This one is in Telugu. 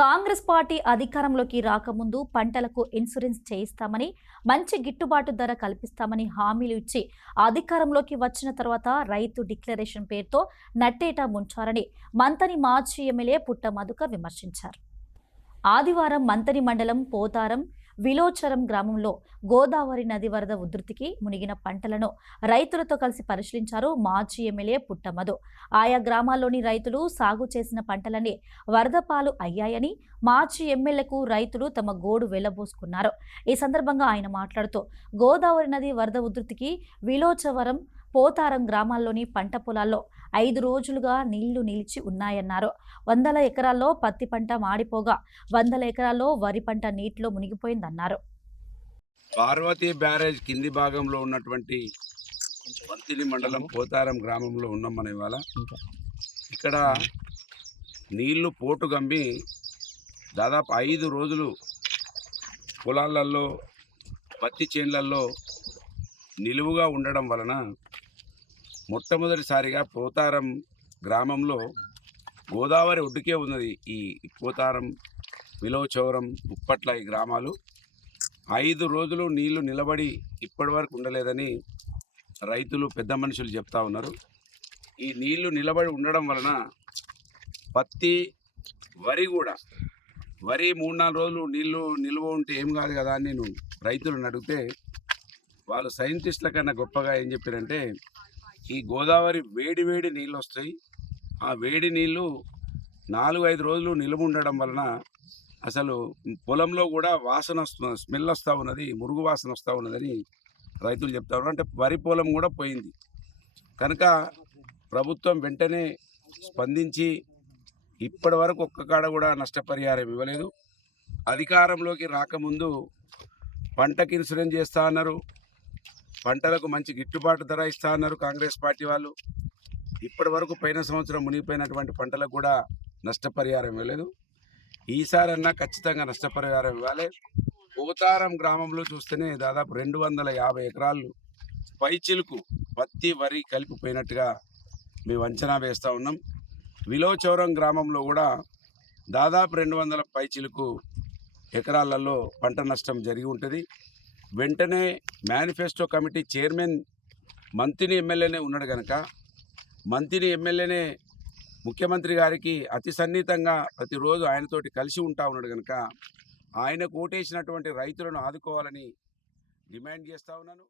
కాంగ్రెస్ పార్టీ అధికారంలోకి రాకముందు పంటలకు ఇన్సూరెన్స్ చేయిస్తామని, మంచి గిట్టుబాటు ధర కల్పిస్తామని హామీలు ఇచ్చి అధికారంలోకి వచ్చిన తర్వాత రైతు డిక్లరేషన్ పేరుతో నట్టేట ముంచారని మంథని మాజీ ఎమ్మెల్యే పుట్ట మధుకర్ విమర్శించారు. ఆదివారం మంథని మండలం పోతారం విలోచరం గ్రామంలో గోదావరి నది వరద ఉధృతికి మునిగిన పంటలను రైతులతో కలిసి పరిశీలించారు మాజీ ఎమ్మెల్యే పుట్ట మధు. ఆయా గ్రామాల్లోని రైతులు సాగు చేసిన పంటలన్నీ వరద పాలు అయ్యాయని మాజీ ఎమ్మెల్యేకు రైతులు తమ గోడు వెళ్లబోసుకున్నారు. ఈ సందర్భంగా ఆయన మాట్లాడుతూ గోదావరి నది వరద ఉధృతికి విలోచవరం పోతారం గ్రామాల్లోని పంట పొలాల్లో 5 రోజులుగా నీళ్లు నిలిచి ఉన్నాయన్నారు. 100 ఎకరాల్లో పత్తి పంట మాడిపోగా 100 ఎకరాల్లో వరి పంట నీటిలో మునిగిపోయిందన్నారు. పార్వతీ బ్యారేజ్ కింది భాగంలో ఉన్నటువంటి మంథని మండలం పోతారం గ్రామంలో ఉన్నాం మనం ఇవాళ. ఇక్కడ నీళ్లు పోటు గమ్మి దాదాపు 5 రోజులు పొలాలలో పత్తి చేన్లలో నిలువుగా ఉండడం వలన మొట్టమొదటిసారిగా పోతారం గ్రామంలో గోదావరి ఒడ్డుకే ఉన్నది. ఈ పోతారం, విలోచవరం, ఉప్పట్ల ఈ గ్రామాలు 5 రోజులు నీళ్లు నిలబడి ఇప్పటి వరకు ఉండలేదని రైతులు పెద్ద మనుషులు చెప్తా ఉన్నారు. ఈ నీళ్లు నిలబడి ఉండడం వలన పత్తి, వరి కూడా వరి 3-4 రోజులు నీళ్లు నిల్వ ఉంటే ఏం కాదు కదా అని నేను రైతులను అడిగితే వాళ్ళు సైంటిస్టుల కన్నా గొప్పగా ఏం చెప్పారంటే, ఈ గోదావరి వేడి వేడి నీళ్ళు వస్తాయి. ఆ వేడి నీళ్ళు 4-5 రోజులు నిలువ ఉండడం వలన అసలు పొలంలో కూడా వాసన వస్తుంది, స్మెల్ వస్తూ ఉన్నది, మురుగు వాసన వస్తూ ఉన్నదని రైతులు చెప్తారు. అంటే వరి పొలం కూడా పోయింది. కనుక ప్రభుత్వం వెంటనే స్పందించి ఇప్పటి వరకు ఒక్క కాడ కూడా నష్టపరిహారం ఇవ్వలేదు. అధికారంలోకి రాకముందు పంటకి ఇన్సూరెన్స్ చేస్తా అన్నారు, పంటలకు మంచి గిట్టుబాటు ధర ఇస్తా అన్నారు కాంగ్రెస్ పార్టీ వాళ్ళు. ఇప్పటి వరకు పోయిన సంవత్సరం మునిగిపోయినటువంటి పంటలకు కూడా నష్టపరిహారం ఇవ్వలేదు. ఈసారన్నా ఖచ్చితంగా నష్టపరిహారం ఇవ్వాలి. పోతారం గ్రామంలో చూస్తేనే దాదాపు 250 ఎకరాలు పైచిలుకు పత్తి, వరి కలిపిపోయినట్టుగా మేము అంచనా వేస్తూ ఉన్నాం. విలోచవరం గ్రామంలో కూడా దాదాపు 200 పైచిలుకు ఎకరాలలో పంట నష్టం జరిగి ఉంటుంది. వెంటనే మేనిఫెస్టో కమిటీ చైర్మన్ మంథని ఎమ్మెల్యేనే ఉన్నాడు కనుక మంథని ఎమ్మెల్యేనే ముఖ్యమంత్రి గారికి అతి సన్నిహితంగా ప్రతిరోజు ఆయనతోటి కలిసి ఉంటా ఉన్నాడు కనుక ఆయనకు ఓటేసినటువంటి రైతులను ఆదుకోవాలని డిమాండ్ చేస్తూ ఉన్నాను.